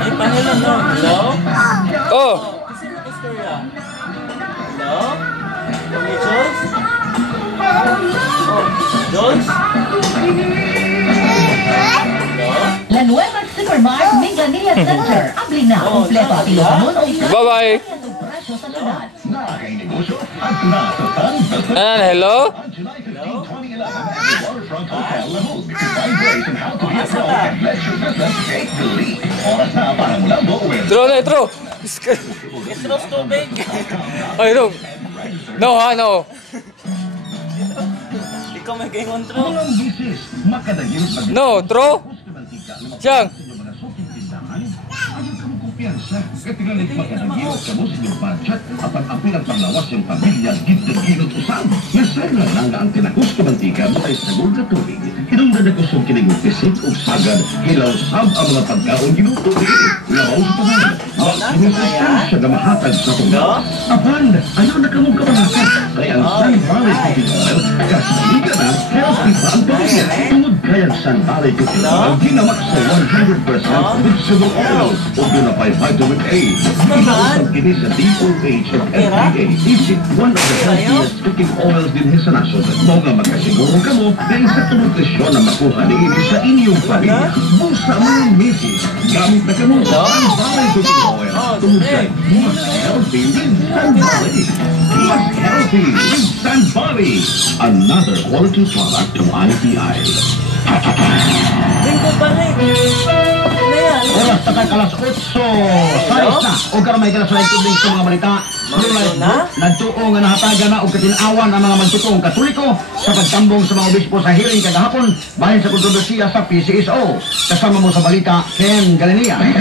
Ay, panelo no. Hello? Oh! Kasi ito istorya. Hello? Pamichos? Oh, Jones? Hello? La Nueva Supermart Minglanilla Center. Abli na kompleto at iluganon o Bye-bye! presyo sa lahat. Nakakainegosyo at nasastan. Hello? July 15, 2011, Waterfront Hotel Lahog. Vibration how to get wrong and let your business take the lead. Oras na para mula Bowen. True na, true! Itros tubig. Ay, no! No, ha, no! Ikaw may ganyan tro. Walang bisis, makadagil pag No, true! Siyang! Ayaw kang kumpiyansa. Katigalit makadagil ka mo sa iyong budget at ang apil ang panglawas yung pamilya gitagilot usab. Nasayang lang nga ang tinakos ka mantika mo ay sagol ka tubig. Hinungdan ako sa kinigupisit o sagad. Hilaw sab ang mga pagkaon ginuto. Labaw sa pangalan. Siya na mahatag sa tunggal. Apan, ayaw na kamong kamanaka. Kaya ang Sun Valley Cooking Oil, kasaliga na, healthy pa ang pamilya. Tungod kaya ang Sun Valley Cooking Oil, ginamak sa 100% vegetable oil o ginapay vitamin A. Ginapay kini sa DOH at FDA. Is it one of the healthiest cooking oils din sa nasyon? Mo nga magkasiguro ka mo na isa ito nutrisyon na makuha ni ini sa inyong pamilya. Busa mo yung misis. Gamit na ka mo sa Sun Valley Cooking Oil. Tungod kay mas healthy with Sun Valley. Mas healthy with Sun Valley. Another quality product from ITI. Lingkod ba rin? Ano na yan? Oras takay alas 8, sayos na. O karamay ka na sa tubig sa mga balita. Nagtuo nga nahataga na o katinawan ang mga magtuong katoliko sa pagtambong sa mga obispo sa hearing kagahapon bahin sa kontrobersiya sa PCSO. Kasama mo sa balita, Ken Galenia.